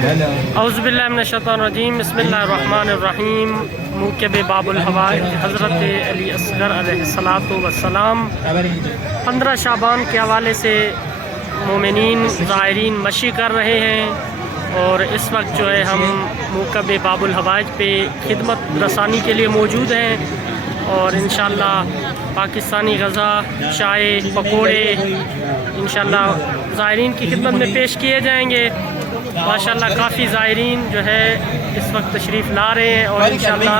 औज़ुबिल्लाहि मिनश्शैतानिर्रजीम बिस्मिल्लाहिर्रहमानिर्रहीम। मौक़िब बाबुल हवाइज हज़रत अली असग़र अलैहिस्सलातु वस्सलाम 15 शाबान के हवाले से मोमिनीन ज़ायरीन मशी कर रहे हैं और इस वक्त जो है हम मौक़िब बाबुल हवाइज पे खिदमत रसानी के लिए मौजूद हैं और इंशाअल्लाह पाकिस्तानी गज़ा, चाय, पकोड़े इंशाअल्लाह ज़ायरीन की खिदमत में पेश किए जाएंगे। माशाअल्लाह काफ़ी ज़ायरीन जो है इस वक्त तशरीफ़ ला रहे हैं और इंशाअल्लाह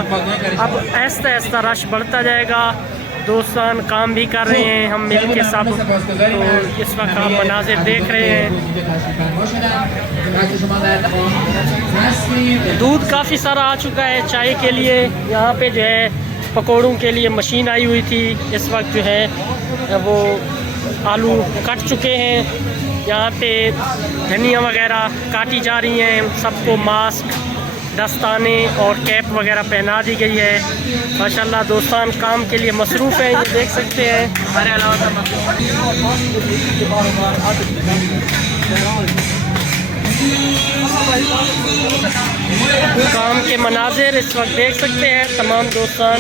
अब आहिस्ता आहिस्ता रश बढ़ता जाएगा। दोस्तान काम भी कर रहे हैं, हम मिल के सब, तो इस वक्त आप मनाजिर देख रहे हैं। दूध काफ़ी सारा आ चुका है चाय के लिए। यहाँ पे जो है पकोड़ों के लिए मशीन आई हुई थी, इस वक्त जो है वो आलू कट चुके हैं। यहाँ पे धनिया वगैरह काटी जा रही हैं, सबको मास्क, दस्ताने और कैप वगैरह पहना दी गई है। माशाल्लाह दोस्तान काम के लिए मसरूफ़ हैं, ये देख सकते हैं। हमारे अलावा काम के मनाजिर इस वक्त देख सकते हैं तमाम दोस्तान।